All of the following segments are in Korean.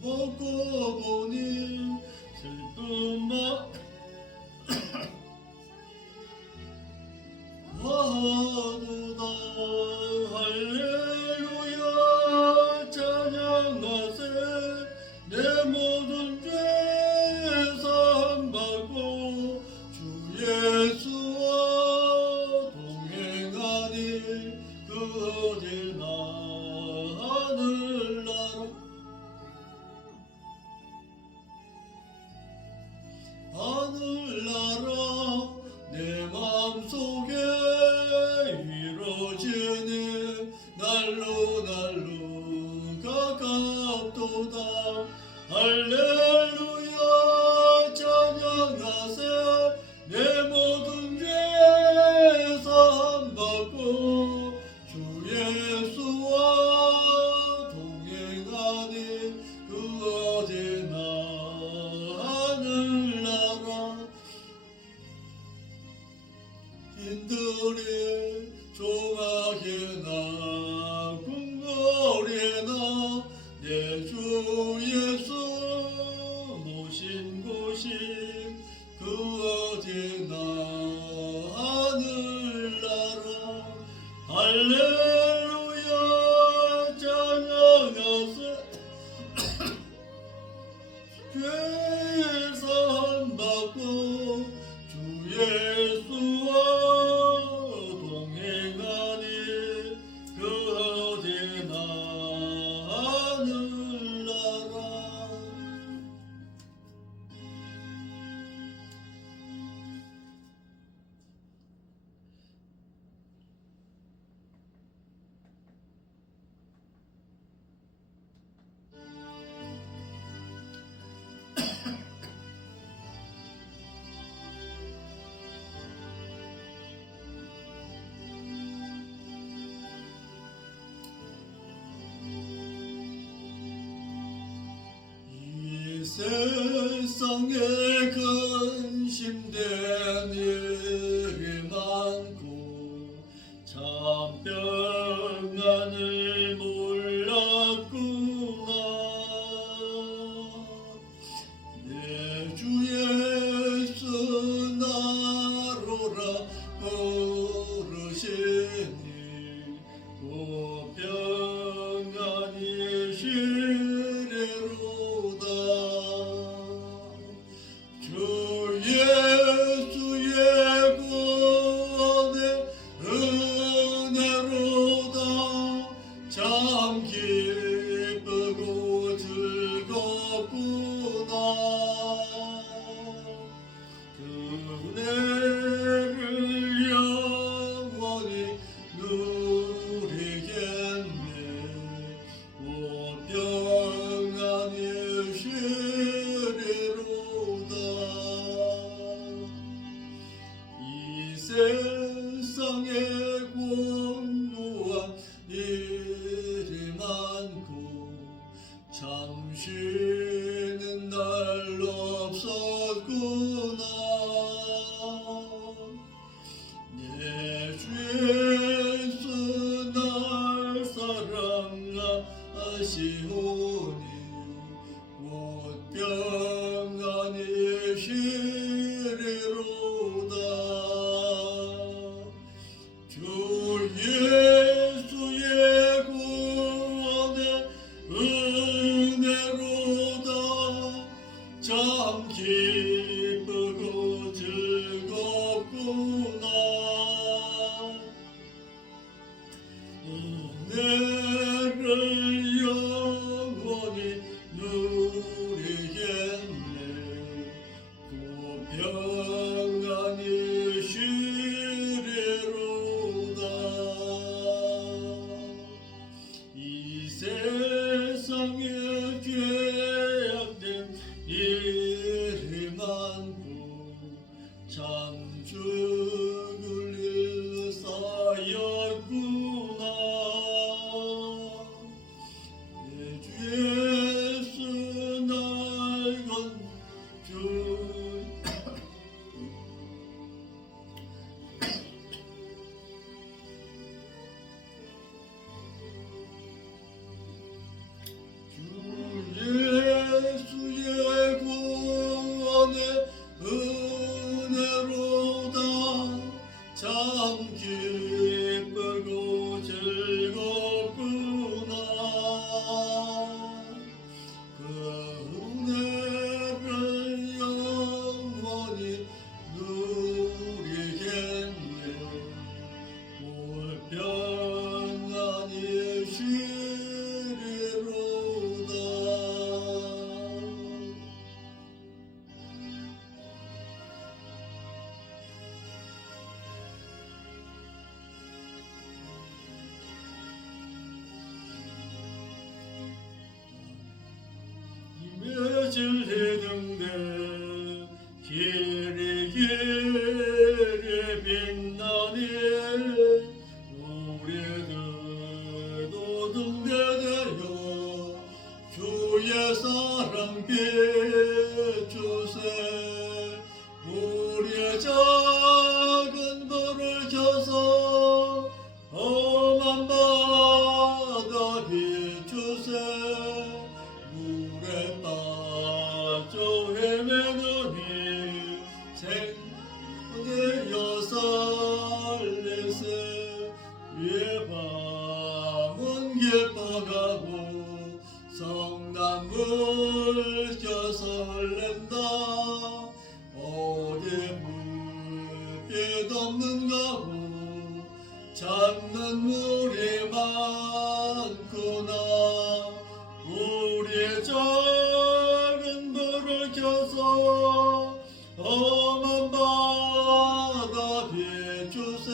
먹고 보니 슬픈 맘 화두다. 할렐루야 찬양하세. 내 모든 죄 사함받고 주 예수와 동행하니 그 어디나 하늘나라 내 맘속에 이루어지니 날로 가깝도다. 할렐루야 찬양하세. 내 모든 죄 사함받고 주 예수와 동행하니 그 어디나 인들이 조막에나 궁궐에나 내 주 예수 모신 곳이 그 어디나 하늘나라. 할렐루야 찬양하세. 죄 사함받고 주 예수와 동행하니 그 어디나 하늘나라. 세상에 근심된 일이 많고 참 평안을 몰랐구나. 내 주 예수 나로라 부르시니 오 평안이 시리로다. 주 예수의 구원의 은혜로다. 참 기쁘고 즐겁구나. 그 은혜를 영원히 누리겠네. 오 평안이 시리로다. 이 세상에 공고한 일이 많고 참 쉬는 날 없었구나. 내 주 예수 날 사랑하시오니 곧 평안이 시리로다. 주 예수의 구원의 은혜로다. 참 기쁘고 즐겁구나. 은혜를 영원히 누리겠네. 그 평안이 시리로다. 이 세상에 죄악된 일이 많고 참 죽을 일 쌓였구나. 내 주 예수 날 건주 주 진리 등대 길이 길이 빛나니 우리들도 등대되어 주의 사랑 비추세 우리의 작은 벌을 켜서 험한 바다 비추세 물에 빠져 헤매느니 생되어 살리세 위에 밤은 기뻐가고 성남을 켜 설렌다 어디 불빛 없는 가구 찾는 물이 많구나 우리의 작은 불을 켜서 험한 바다 비추세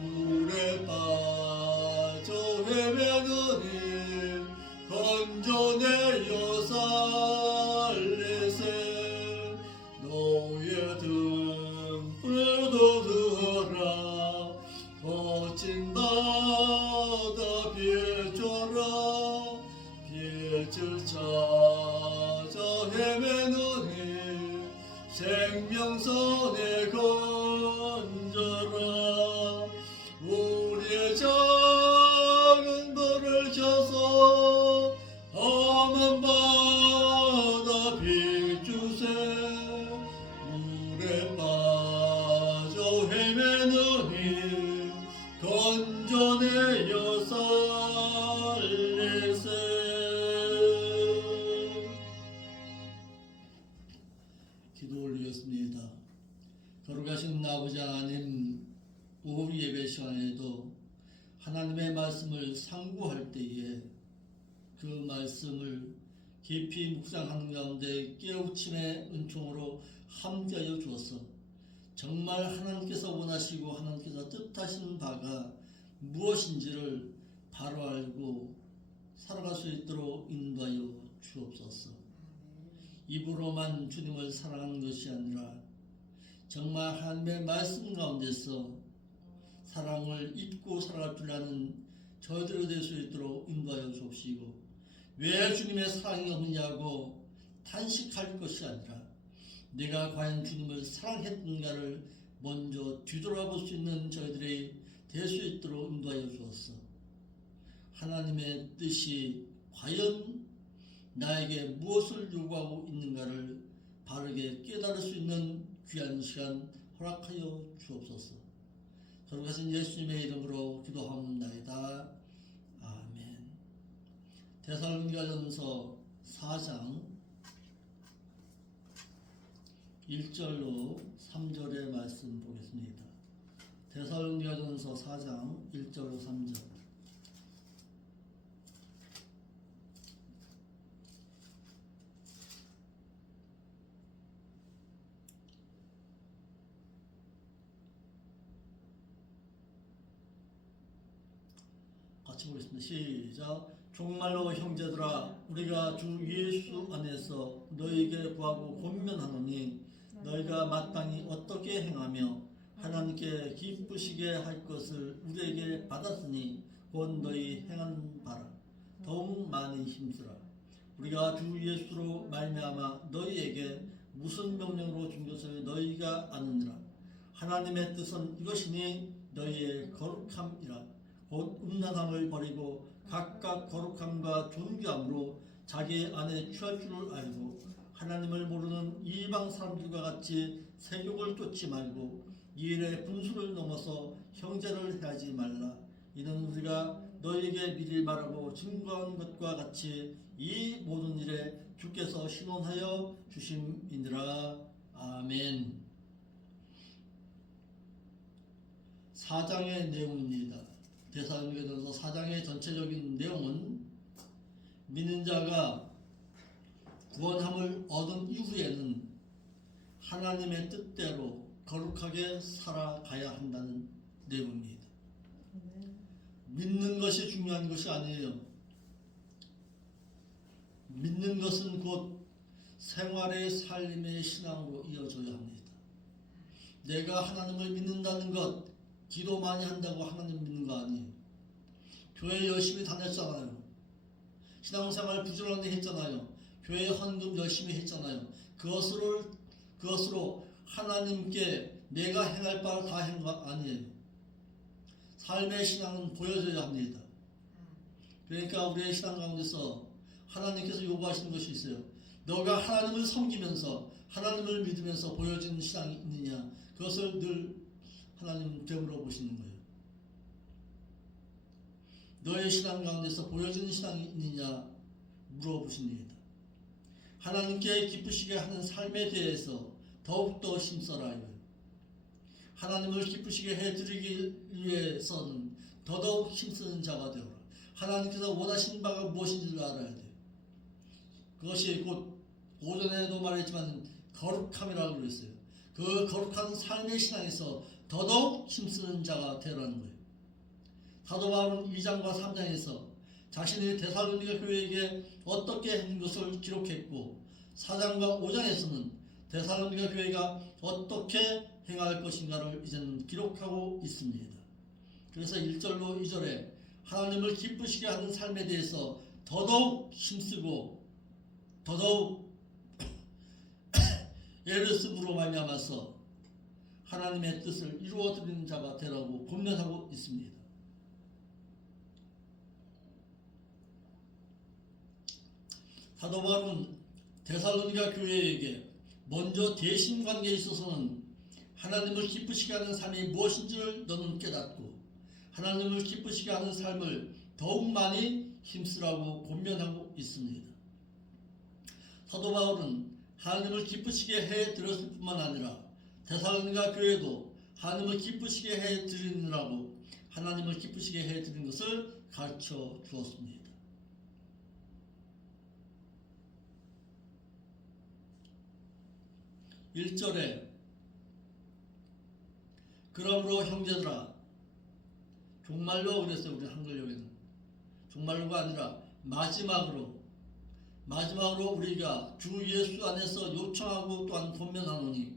물에 빠져 헤매느니 건져내어 살리세 너의 등불도 들어라 거친 바다 비춰라 빛을 찾아 헤매느니 생명선에 건져라 우리의 작은 불을 켜서 험한 바다 비추세 물에 빠져 헤매느니 건져내어 살리세 기도 올리겠습니다. 거룩하신 아버지 하나님 오후 예배 시간에도 하나님의 말씀을 상고할 때에 그 말씀을 깊이 묵상하는 가운데 깨우침의 은총으로 함께하여 주어서 정말 하나님께서 원하시고 하나님께서 뜻하시는 바가 무엇인지를 바로 알고 살아갈 수 있도록 인도하여 주옵소서. 입으로만 주님을 사랑하는 것이 아니라 정말 하나님의 말씀 가운데서 사랑을 입고 살아갈 줄 아는 저희들이 될 수 있도록 인도하여 주옵시고 왜 주님의 사랑이 없느냐고 탄식할 것이 아니라 내가 과연 주님을 사랑했는가를 먼저 뒤돌아볼 수 있는 저희들이 될 수 있도록 인도하여 주옵소서. 하나님의 뜻이 과연 나에게 무엇을 요구하고 있는가를 바르게 깨달을 수 있는 귀한 시간 허락하여 주옵소서. 거룩하신 예수님의 이름으로 기도합나이다. 아멘. 데살로니가전서 4장 1절로 3절의 말씀 보겠습니다. 데살로니가전서 4장 1절로 3절. 같이 보겠습니다. 시작. 정말로 형제들아 우리가 주 예수 안에서 너희에게 구하고 권면하노니 너희가 마땅히 어떻게 행하며 하나님께 기쁘시게 할 것을 우리에게 받았으니 곧 너희 행한 바라. 더욱 많이 힘쓰라. 우리가 주 예수로 말미암아 너희에게 무슨 명령으로 준 것을 너희가 아느니라. 하나님의 뜻은 이것이니 너희의 거룩함이라. 곧 음란함을 버리고 각각 거룩함과 존귀함으로 자기 안에 취할 줄을 알고 하나님을 모르는 이방 사람들과 같이 세욕을 쫓지 말고 이 일에 분수를 넘어서 형제를 해하지 말라. 이는 우리가 너희에게 미리 말하고 증거한 것과 같이 이 모든 일에 주께서 신원하여 주심이니라. 아멘. 4장의 내용입니다. 데살로니가전서 4장의 전체적인 내용은 믿는 자가 구원함을 얻은 이후에는 하나님의 뜻대로 거룩하게 살아가야 한다는 내용입니다. 믿는 것이 중요한 것이 아니에요. 믿는 것은 곧 생활의 삶의 신앙으로 이어져야 합니다. 내가 하나님을 믿는다는 것, 기도 많이 한다고 하나님 믿는 거 아니에요. 교회 열심히 다녔잖아요. 신앙생활 부지런히 했잖아요. 교회 헌금 열심히 했잖아요. 그것으로 하나님께 내가 행할 바를 다 한 거 아니에요. 삶의 신앙은 보여져야 합니다. 그러니까 우리의 신앙 가운데서 하나님께서 요구하시는 것이 있어요. 너가 하나님을 섬기면서 하나님을 믿으면서 보여지는 신앙이 있느냐, 그것을 늘 하나님께 물어보시는 거예요. 너의 신앙 가운데서 보여지는 신앙이 있느냐 물어보십니다. 하나님께 기쁘시게 하는 삶에 대해서 더욱더 힘써라 이거예요. 하나님을 기쁘시게 해드리기 위해서는 더더욱 힘쓰는 자가 되어라. 하나님께서 원하시는 바가 무엇인지를 알아야 돼요. 그것이 곧 오전에도 말했지만 거룩함이라고 그랬어요. 그 거룩한 삶의 신앙에서 더더욱 힘쓰는 자가 되라는 거예요. 사도 바울은 2장과 3장에서 자신의 데살로니가 교회에게 어떻게 한 것을 기록했고 4장과 5장에서는 데살로니가 교회가 어떻게 행할 것인가를 이제는 기록하고 있습니다. 그래서 1절로 2절에 하나님을 기쁘시게 하는 삶에 대해서 더더욱 힘쓰고 더더욱 애를 쓰므로 말미암아서 하나님의 뜻을 이루어드리는 자가 되라고 권면하고 있습니다. 사도 바울은 데살로니가 교회에게 먼저 대신 관계에 있어서는 하나님을 기쁘시게 하는 삶이 무엇인지를 너는 깨닫고 하나님을 기쁘시게 하는 삶을 더욱 많이 힘쓰라고 권면하고 있습니다. 사도 바울은 하나님을 기쁘시게 해드렸을 뿐만 아니라 데살로니가 교회도 하나님을 기쁘시게 해드리느라고 하나님을 기쁘시게 해드리는 것을 가르쳐 주었습니다. 1절에 그러므로 형제들아, 종말로 그랬어요. 우리 한글역에는 종말로가 아니라 마지막으로 우리가 주 예수 안에서 요청하고 또한 권면하노니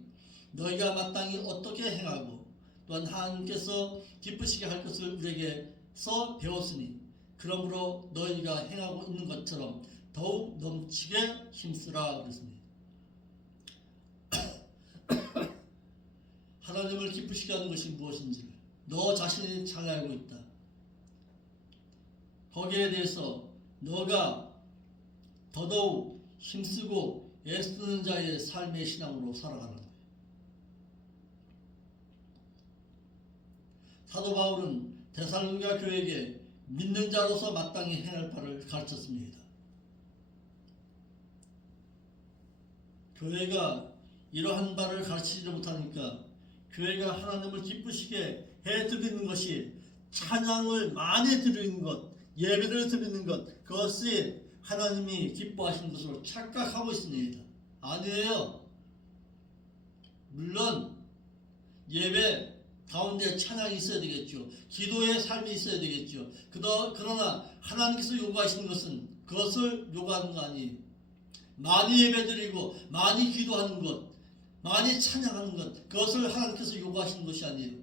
너희가 마땅히 어떻게 행하고 또한 하나님께서 기쁘시게 할 것을 우리에게서 배웠으니 그러므로 너희가 행하고 있는 것처럼 더욱 넘치게 힘쓰라 그랬습니다. 하나님을 기쁘시게 하는 것이 무엇인지를 너 자신이 잘 알고 있다. 거기에 대해서 너가 더더욱 힘쓰고 애쓰는 자의 삶의 신앙으로 살아가는 거예요. 사도 바울은 데살로니가 교회에게 믿는 자로서 마땅히 행할 바를 가르쳤습니다. 교회가 이러한 바를 가르치지 못하니까 교회가 하나님을 기쁘시게 해드리는 것이 찬양을 많이 드리는 것, 예배를 드리는 것, 그것이 하나님이 기뻐하시는 것으로 착각하고 있습니다. 아니에요. 물론 예배 가운데 찬양이 있어야 되겠죠. 기도의 삶이 있어야 되겠죠. 그러나 하나님께서 요구하시는 것은 그것을 요구하는 거 아니에요. 많이 예배드리고 많이 기도하는 것, 많이 찬양하는 것, 그것을 하나님께서 요구하시는 것이 아니에요.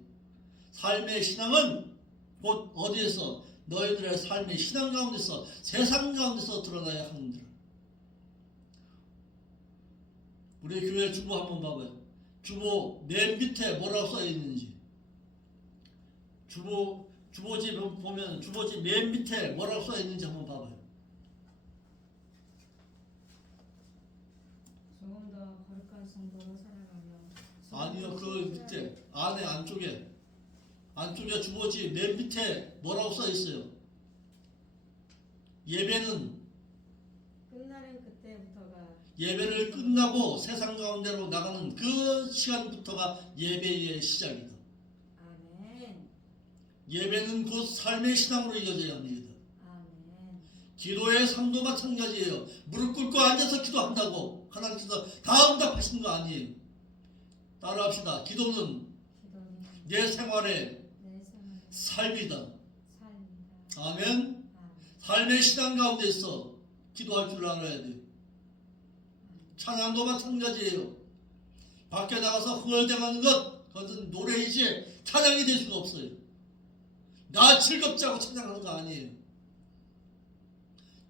삶의 신앙은 곧 어디에서 너희들의 삶의 신앙 가운데서 세상 가운데서 드러나야 하는들. 우리 교회 주보 한번 봐봐요. 주보 맨 밑에 뭐라고 써 있는지. 주보지 보면 주보지 맨 밑에 뭐라고 써 있는지 한번 봐봐요. 조금 더 거룩한 성도로 살아가며. 아니요, 그 밑에 안에 안쪽에 주보지 맨 밑에 뭐라고 써 있어요. 예배는 끝나는 그때부터가 예배를 끝나고 세상 가운데로 나가는 그 시간부터가 예배의 시작이다. 아멘. 예배는 곧 삶의 신앙으로 이어져야 합니다. 아멘. 기도의 삶도 마찬가지예요. 무릎 꿇고 앉아서 기도한다고 하나님께서 다 응답하시는 거 아니에요. 따라합시다. 기도는 내 생활의 삶이다. 삶이다. 아멘. 삶의 신앙 가운데서 기도할 줄 알아야 돼요. 찬양도 마찬가지예요. 밖에 나가서 흥얼대는 것, 그것은 노래이지 찬양이 될 수가 없어요. 나 즐겁지 않고 찬양하는 거 아니에요.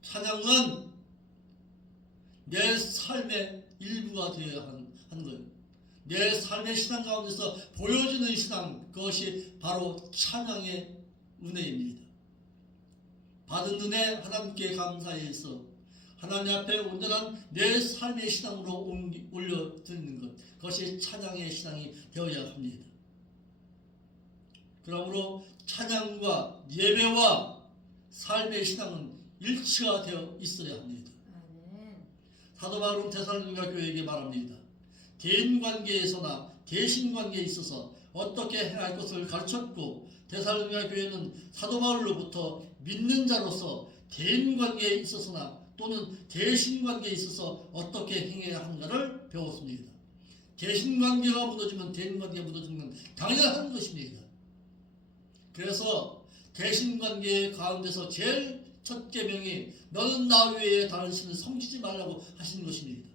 찬양은 내 삶의 일부가 되어야 하는 거예요. 내 삶의 신앙 가운데서 보여지는 신앙, 그것이 바로 찬양의 은혜입니다. 받은 은혜 하나님께 감사해서 하나님 앞에 온전한 내 삶의 신앙으로 올려드리는 것, 그것이 찬양의 신앙이 되어야 합니다. 그러므로 찬양과 예배와 삶의 신앙은 일치가 되어 있어야 합니다. 사도 바울은 데살로니가 교회에게 말합니다. 대인관계에서나 대신관계에 있어서 어떻게 행할 것을 가르쳤고, 데살로니가 교회는 사도 바울로부터 믿는 자로서 대인관계에 있어서나 또는 대신관계에 있어서 어떻게 행해야 하는가를 배웠습니다. 대신관계가 무너지면 대인관계가 무너지는 건 당연한 것입니다. 그래서 대신관계 가운데서 제일 첫 계명이 너는 나 외에 다른 신을 섬기지 말라고 하시는 것입니다.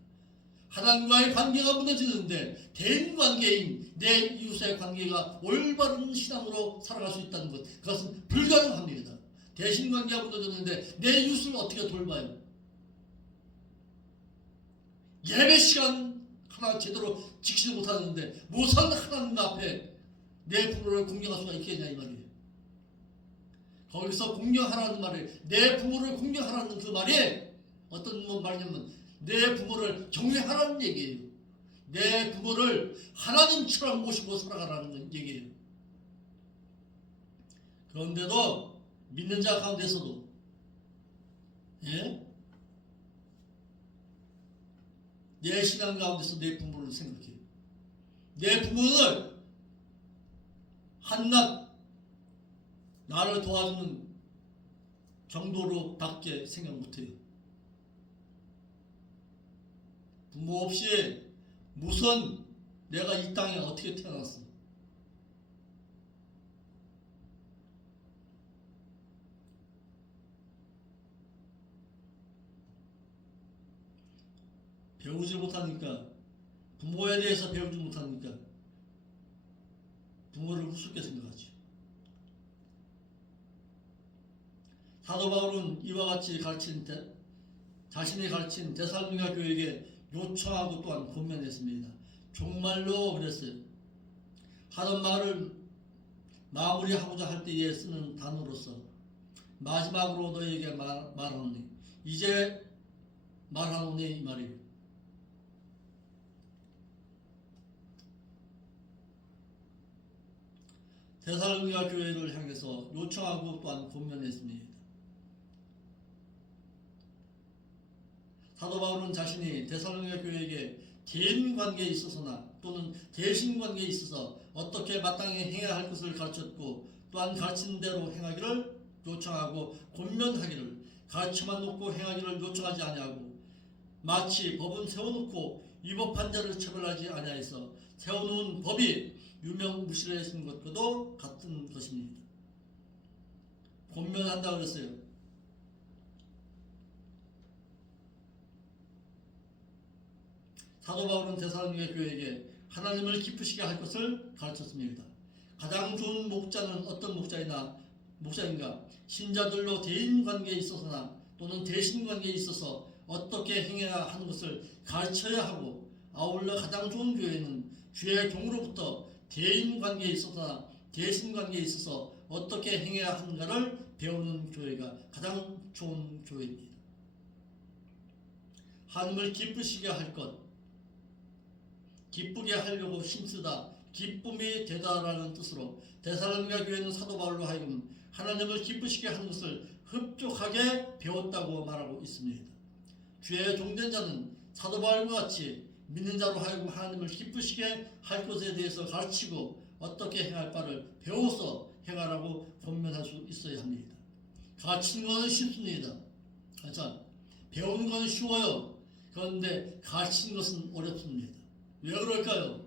하나님과의 관계가 무너지는데 대인관계인 내 이웃의 관계가 올바른 신앙으로 살아갈 수 있다는 것, 그것은 불가능합니다. 대신관계가 무너졌는데 내 이웃을 어떻게 돌봐요? 예배 시간 하나 제대로 지키지 못하는데 무슨 하나님 앞에 내 부모를 공경할 수가 있겠냐 이 말이에요. 거기서 공경하라는 말이, 내 부모를 공경하라는 그 말이 어떤 말이냐면 내 부모를 경외하라는 얘기예요. 내 부모를 하나님처럼 모시고 살아가라는 얘기예요. 그런데도 믿는 자 가운데서도 내 신앙 가운데서 내 부모를 생각해요. 내 부모는 한낱 나를 도와주는 정도로 밖에 생각 못해요. 부모 없이 무슨 내가 이 땅에 어떻게 태어났어? 배우지 못하니까, 부모에 대해서 배우지 못하니까 부모를 우습게 생각하지. 사도 바울은 이와 같이 자신이 가르친 데살로니가 교회에게 요청하고 또한 권면했습니다. 종말로 그랬어요. 하던 말을 마무리하고자 할 때에 쓰는 단어로서 마지막으로 너에게 말하노니, 이제 말하노니 이 말이에요. 데살로니가 교회를 향해서 요청하고 또한 권면했습니다. 사도 바울은 자신이 데살로니가 교회에게 대인 관계에 있어서나 또는 대신 관계에 있어서 어떻게 마땅히 행해야 할 것을 가르쳤고, 또한 가르친 대로 행하기를 요청하고 권면하기를, 가르쳐만 놓고 행하기를 요청하지 아니하고, 마치 법은 세워놓고 위법한 자를 처벌하지 아니하여서 세워놓은 법이 유명무실해진 것과도 같은 것입니다. 권면한다고 그랬어요. 사도 바울은 데살로니가 교회에게 하나님을 기쁘시게 할 것을 가르쳤습니다. 가장 좋은 목자는 어떤 목자인가? 신자들로 대인관계에 있어서나 또는 대신관계에 있어서 어떻게 행해야 하는 것을 가르쳐야 하고, 아울러 가장 좋은 교회는 주의 종으로부터 대인관계에 있어서나 대신관계에 있어서 어떻게 행해야 하는가를 배우는 교회가 가장 좋은 교회입니다. 하나님을 기쁘시게 할 것, 기쁘게 하려고 힘쓰다, 기쁨이 되다라는 뜻으로 데살로니가 교회는 사도 바울로 하여금 하나님을 기쁘시게 하는 것을 흡족하게 배웠다고 말하고 있습니다. 주의 종된 자는 사도 바울과 같이 믿는 자로 하여금 하나님을 기쁘시게 할 것에 대해서 가르치고 어떻게 행할 바를 배워서 행하라고 권면할 수 있어야 합니다. 가르치는 것은 쉽습니다. 배우는 것은 쉬워요. 그런데 가르치는 것은 어렵습니다. 왜 그럴까요?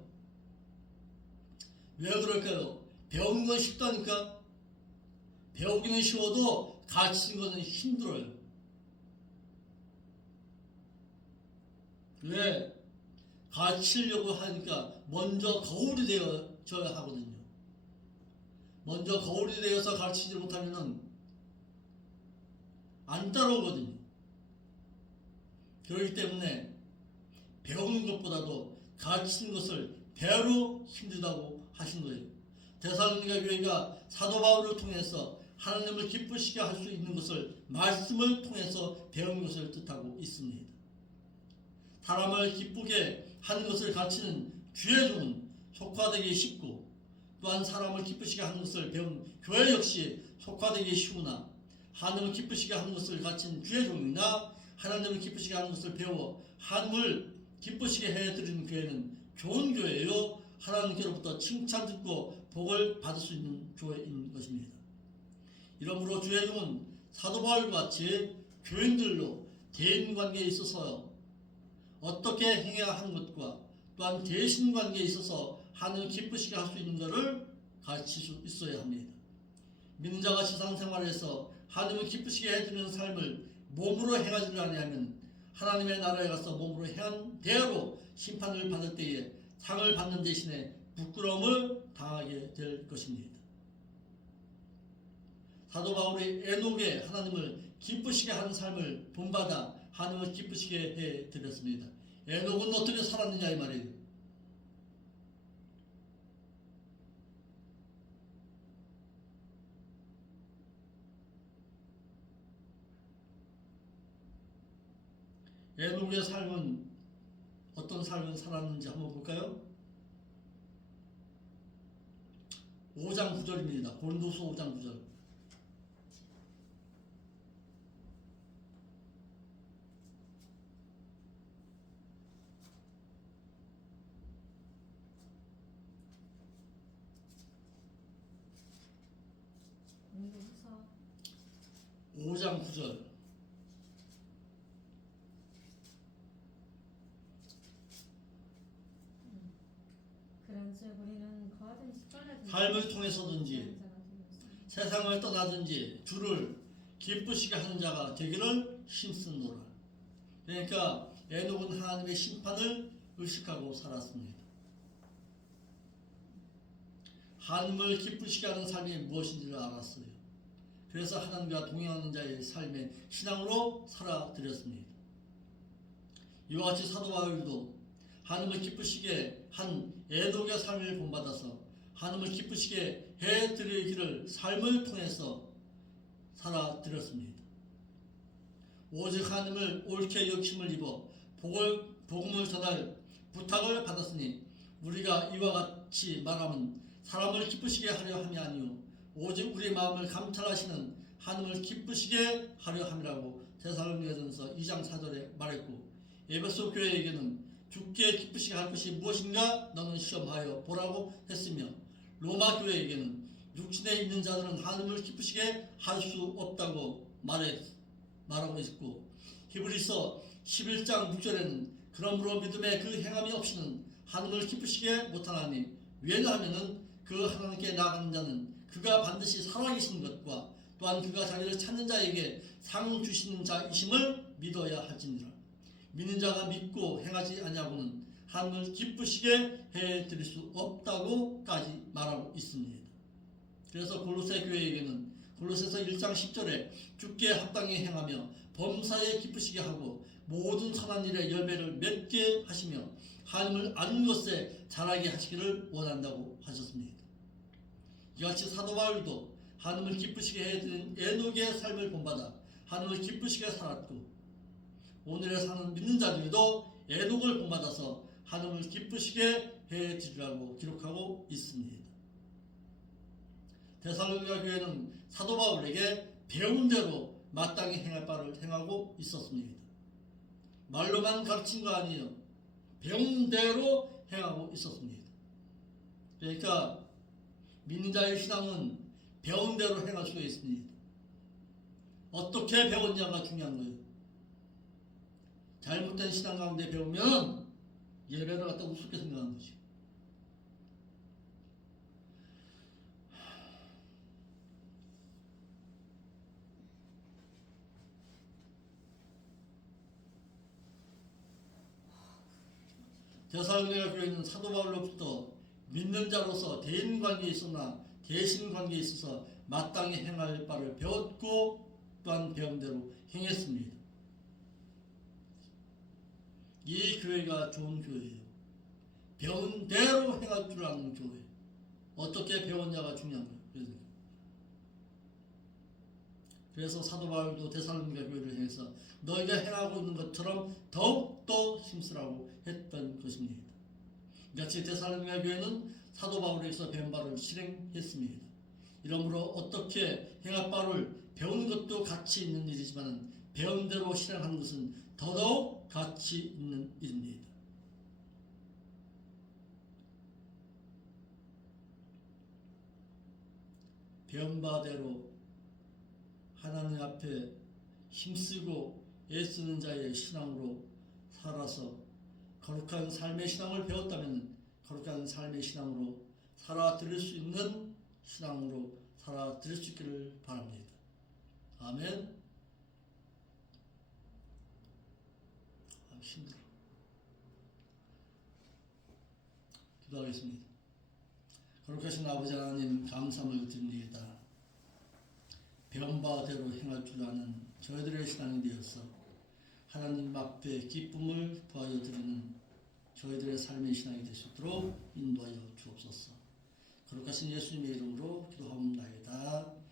배우는 건 쉽다니까? 배우기는 쉬워도 가르치는 것은 힘들어요. 왜? 가르치려고 하니까 먼저 거울이 되어져야 하거든요. 먼저 거울이 되어서 가르치지 못하면은 안 따라오거든요. 그렇기 때문에 배우는 것보다도 가르치는 것을 배로 힘들다고 하신 거예요. 데살로니가 교회가 사도 바울을 통해서 하나님을 기쁘시게 할 수 있는 것을 말씀을 통해서 배우는 것을 뜻하고 있습니다. 사람을 기쁘게 하는 것을 가르치는 주의 종은 속화되기 쉽고, 또한 사람을 기쁘시게 하는 것을 배운 교회 역시 속화되기 쉬우나, 하나님을 기쁘시게 하는 것을 가르친 주의 종이나 하나님을 기쁘시게 하는 것을 배워 하나님을 기쁘시게 해드리는 교회는 좋은 교회요, 하나님께로부터 칭찬 듣고 복을 받을 수 있는 교회인 것입니다. 이러므로 주의 종은 사도 바울과 같이 교인들로 대인관계에 있어서 어떻게 행해야 하는 것과, 또한 대신관계에 있어서 하나님을 기쁘시게 할 수 있는 것을 가르칠 수 있어야 합니다. 믿는 자가 세상생활에서 하나님을 기쁘시게 해주는 삶을 몸으로 행하지 아니하면 하나님의 나라에 가서 몸으로 행한 대로 심판을 받을 때에 상을 받는 대신에 부끄러움을 당하게 될 것입니다. 사도 바울이 에녹에 하나님을 기쁘시게 하는 삶을 본받아 하나님을 기쁘시게 해드렸습니다. 에녹은 어떻게 살았느냐 이 말이에요. 에녹의 삶은 어떤 삶을 살았는지 한번 볼까요? 5장 9절입니다. 고린도서 5장 9절. 고린도후서 5장 9절. 그런즉 우리는 거하든지 떠나든지 삶을 통해서든지 세상을 떠나든지 주를 기쁘시게 하는 자가 되기를 힘쓰노라. 그러니까 에녹은 하나님의 심판을 의식하고 살았습니다. 하나님을 기쁘시게 하는 삶이 무엇인지를 알았어요. 그래서 하나님과 동행하는 자의 삶의 신앙으로 살아드렸습니다. 이와 같이 사도 바울도 하나님을 기쁘시게 한 에녹의 삶을 본받아서 하나님을 기쁘시게 해드리기를 삶을 통해서 살아드렸습니다. 오직 하나님을 옳게 여김을 입어 복음을 전할 부탁을 받았으니 우리가 이와 같이 말하면 사람을 기쁘시게 하려 함이 아니요 오직 우리 마음을 감찰하시는 하나님을 기쁘시게 하려 함이라고 데살로니가전서 2장 4절에 말했고, 에베소 교회에게는 주께 기쁘시게 할 것이 무엇인가 너는 시험하여 보라고 했으며, 로마 교회에게는 육신에 있는 자들은 하나님을 기쁘시게 할 수 없다고 말하고 있고, 히브리서 11장 6절에는 그러므로 믿음의 그 행함이 없이는 하나님을 기쁘시게 못하나니, 왜냐하면 그 하나님께 나아가는 자는 그가 반드시 살아계신 것과 또한 그가 자기를 찾는 자에게 상 주시는 자이심을 믿어야 할지니라. 믿는 자가 믿고 행하지 아니하고는 하나님을 기쁘시게 해드릴 수 없다고까지 말하고 있습니다. 그래서 골로새 교회에게는 골로새서 1장 10절에 주께 합당히 행하며 범사에 기쁘시게 하고 모든 선한 일에 열매를 맺게 하시며 하나님을 아는 것에 자라게 하시기를 원한다고 하셨습니다. 이같이 사도 바울도 하나님을 기쁘시게 해드린 에녹의 삶을 본받아 하나님을 기쁘시게 살았고, 오늘에 사는 믿는 자들도 에녹을 본받아서 하나님을 기쁘시게 해드리라고 기록하고 있습니다. 데살로니가 교회는 사도 바울에게 배운 대로 마땅히 행할 바를 행하고 있었습니다. 말로만 가르친 거 아니에요. 배운 대로 행하고 있었습니다. 그러니까 믿는 자의 신앙은 배운 대로 행할 수가 있습니다. 어떻게 배웠냐가 중요한 거예요. 잘못된 신앙 가운데 배우면 예배를 갖다 우습게 생각하는 거지. 데살로니가 교회는 사도 바울로부터 믿는 자로서 대인 관계에 있으나 대신 관계에 있어서 마땅히 행할 바를 배웠고 또한 배움대로 행했습니다. 이 교회가 좋은 교회예요. 배운 대로 행할 줄 아는 교회. 어떻게 배웠냐가 중요한 거예요. 그래서 사도 바울도 데살로니가 교회를 향해서 너희가 행하고 있는 것처럼 더욱더 힘쓰라고 했던 것입니다. 같이 데살로니가 교회는 사도 바울에게서 배운 바를 실행했습니다. 이러므로 어떻게 행할 바를 배우는 것도 가치 있는 일이지만 배운 대로 실행하는 것은 더더욱 가치 있는 일입니다. 배운 바대로 하나님 앞에 힘쓰고 애쓰는 자의 신앙으로 살아서 거룩한 삶의 신앙을 배웠다면 거룩한 삶의 신앙으로 살아드릴 수 있는 신앙으로 살아드릴 수 있기를 바랍니다. 아멘. 힘들어. 기도하겠습니다. 거룩하신 아버지 하나님 감사를 드립니다. 배운 바대로 행할 줄 아는 저희들의 신앙이 되어서 하나님 앞에 기쁨을 부하여 드리는 저희들의 삶의 신앙이 될 수 있도록 인도하여 주옵소서. 거룩하신 예수님의 이름으로 기도하옵나이다.